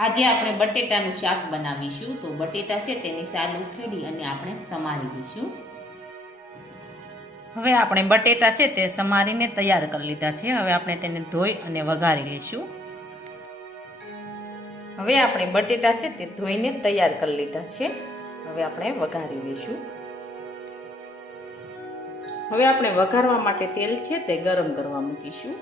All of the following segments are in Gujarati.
આજે આપણે બટેટાનું શાક બનાવીશું. તો બટેટા છે તેની સાલ ઉખેડી અને આપણે સમારી લઈશું. હવે આપણે બટેટા છે તે સમારીને તૈયાર કરી લીધા છે. હવે આપણે તેને ધોઈ અને વઘારી લઈશું. હવે આપણે બટેટા છે તે ધોઈને તૈયાર કરી લીધા છે. હવે આપણે વઘારી લઈશું. હવે આપણે વઘારવા માટે તેલ છે તે ગરમ કરવા મૂકીશું.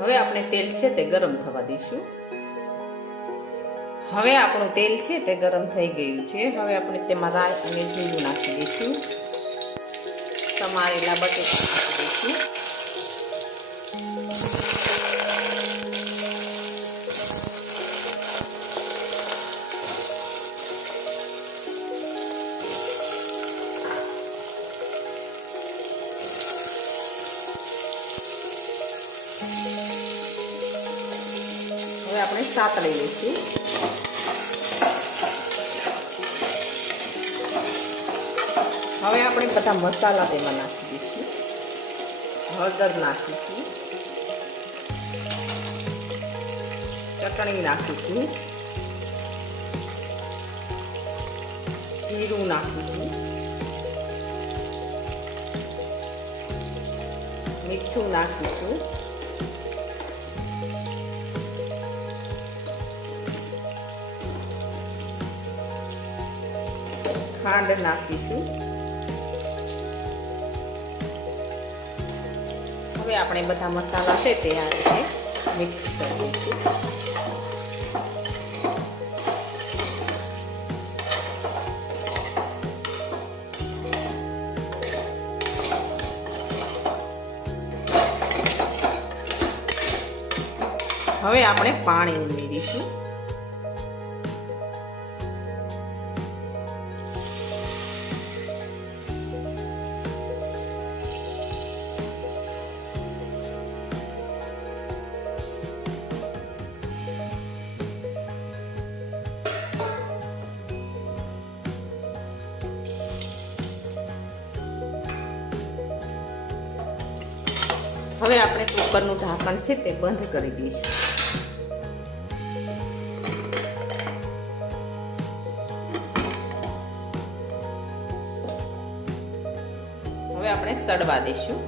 હવે આપણે તેલ છે તે ગરમ થવા દઈશું. હવે આપણું તેલ છે તે ગરમ થઈ ગયું છે. હવે આપણે તેમાં રાઈ અને જીરું નાખી દઈશું. સમારેલા બટેટા નાખી દઈશું. હવે આપણે સાતળી લઈશું. હવે આપણે બધા મસાલા તેમાં નાખી દઈશું. હળદર નાખીશું, ચટણી નાખીશું, જીરું નાખીશું, મીઠું નાખીશું, ખાંડ નાખીશું. હવે આપણે બધા મસાલા છે તે આ રીતે મિક્સ કરી દઈશું. હવે આપણે પાણી ઉમેરીશું. હવે આપણે કુકરનું ઢાંકણ છે તે બંધ કરી દઈશું. હવે આપણે સડવા દઈશું.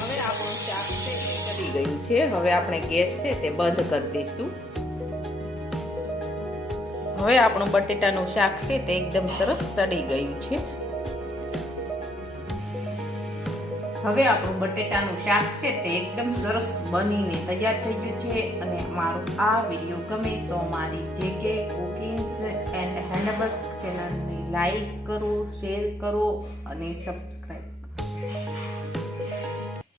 હવે આપણું શાક છે તે ચડી ગયું છે. હવે આપણે ગેસ છે તે બંધ કરી દઈશું. હવે આપણું બટેટાનું શાક છે તે એકદમ સરસ સડી ગયું છે. હવે આપણું બટેટાનું શાક છે તે એકદમ સરસ બનીને તૈયાર થઈ ગયું છે. અને મારો આ વિડીયો ગમે તો મારી જેકે કુકિંગ્સ એન્ડ હેન્ડબર્ગ ચેનલને લાઈક કરો, શેર કરો અને સબસ્ક્રાઈબ